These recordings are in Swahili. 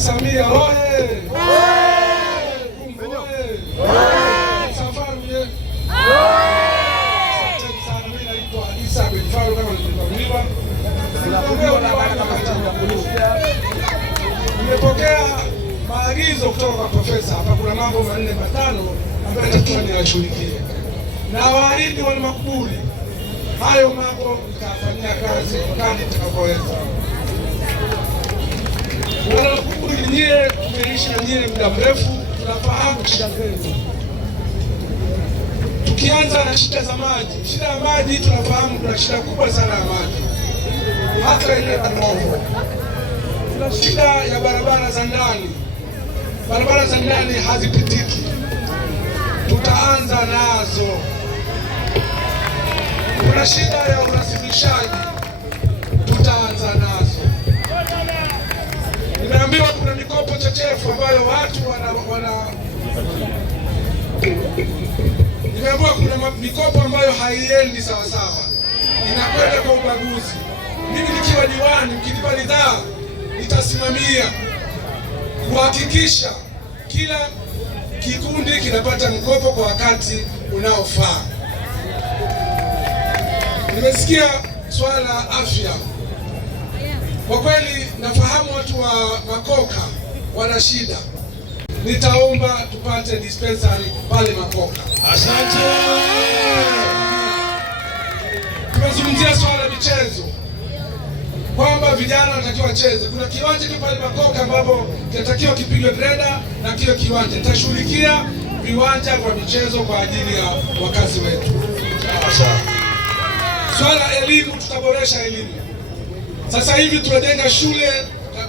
Samia oye! Safari sana. Mimi naitwa Isa Benfaro kama nilivyoambiwa. Nimepokea maagizo kutoka kwa profesa. Hapa kuna mambo manne matano ambayo natakiwa niwashughulikie, na waahidi wana Makuburi hayo mambo nitafanyia kazi kadri nitakavyoweza. Wana Makuburi, nyie tumeishi na nyie muda mrefu, tunafahamu shida zenu. Tukianza na shida za maji, shida ya maji tunafahamu kuna shida kubwa sana ya maji, hata ile Kanovo. Kuna shida ya barabara za ndani, barabara za ndani hazipitiki, tutaanza nazo. Kuna shida ya urasimishaji, tutaanza nazo. Nimeambiwa kuna mikopo chechefu ambayo watu nimeambiwa kuna mikopo ambayo haiendi sawa sawa, inakwenda kwa ubaguzi. Mimi nikiwa diwani, mkinipa ridhaa, nitasimamia kuhakikisha kila kikundi kinapata mkopo kwa wakati unaofaa. Nimesikia swala la afya. Kwa kweli nafahamu watu wa Makoka wana shida. Nitaomba tupate dispensary pale Makoka. Asante. Tumezungumzia swala la michezo kwamba vijana wanatakiwa wacheze. Kuna kiwanja pale Makoka ambapo kinatakiwa kipigwe greda na kile kiwanja. Nitashughulikia viwanja vya michezo kwa ajili ya wakazi wetu. Swala elimu, tutaboresha elimu. Sasa hivi tunajenga shule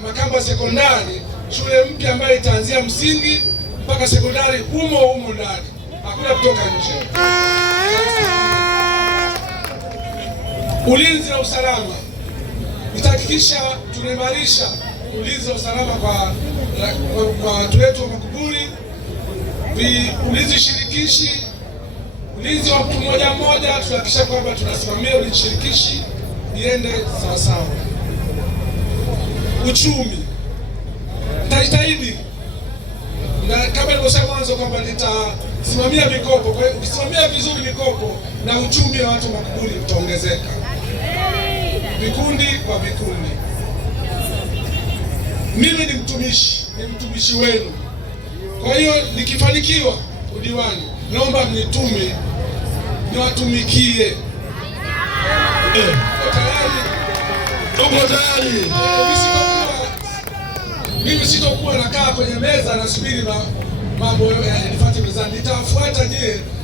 Makamba sekondari, shule mpya ambayo itaanzia msingi mpaka sekondari humo ndani, hakuna kutoka nje. Ulinzi na usalama, nitahakikisha tunaimarisha ulinzi na usalama kwa watu wetu wa Makuburi. Ulinzi shirikishi, ulinzi wa mtu mmoja mmoja, tunahakikisha kwamba tunasimamia ulinzi shirikishi iende sawa sawa. Uchumi, nitajitahidi na kama nilivyosema mwanzo kwamba nitasimamia mikopo. Kwa hiyo ukisimamia vizuri mikopo na uchumi wa watu wa Makuburi utaongezeka, vikundi kwa vikundi. Mimi ni mtumishi wenu. Kwa hiyo nikifanikiwa udiwani, naomba mnitume niwatumikie. Tuko tayari. Mimi sitokuwa nakaa kwenye meza nasubiri mambo yanifuate mezani. Nitafuata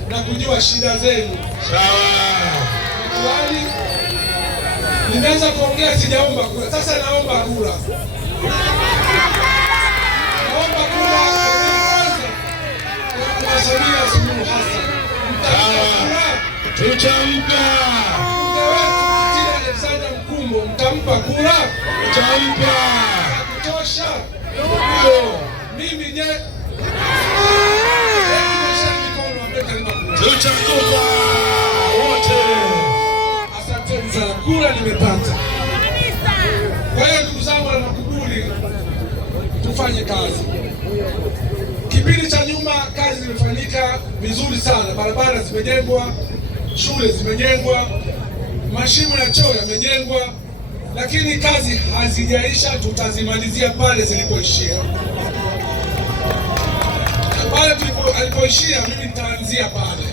na kujua shida zenu. Sawa. Nimeanza kuongea, sijaomba kura. Sasa naomba kura. Naomba kura kwa Samia Suluhu Hassan. Tutampa. Mtampa kura? Tutampa. Kutosha? Mimi tutakupa wote. Asanteni sana, kura nimepata. Kwa hiyo ndugu zangu wa Makuburi, tufanye kazi. Kipindi cha nyuma kazi zimefanyika vizuri sana, barabara zimejengwa, shule zimejengwa, mashimo ya choo yamejengwa, lakini kazi hazijaisha. Tutazimalizia pale zilipoishia. Pale alipoishia mimi nitaanzia pale.